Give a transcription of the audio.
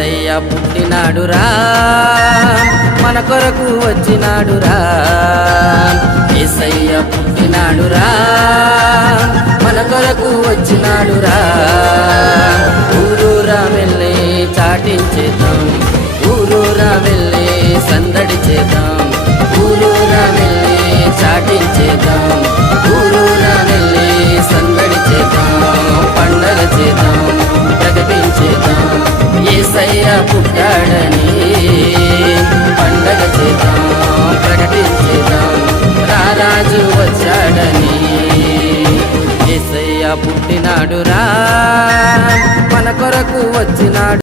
పుట్టినాడురా. మన కొరకు వచ్చినాడురా. ఏసయ్య పుట్టినాడురా. మన కొరకు వచ్చినాడురా. ఊరూరా వెళ్ళి చాటించేద్దాం ఊరూరా వెళ్ళి సందడి చేద్దాం. ఊరూరా వెళ్ళి చాటించేద్దాం ఏసయ్య పుట్టాడని పండగ చేద్దాం ప్రకటించేద్దాం రారాజు వచ్చాడని ఏసయ్య పుట్టినాడురా మన కొరకు వచ్చినాడు.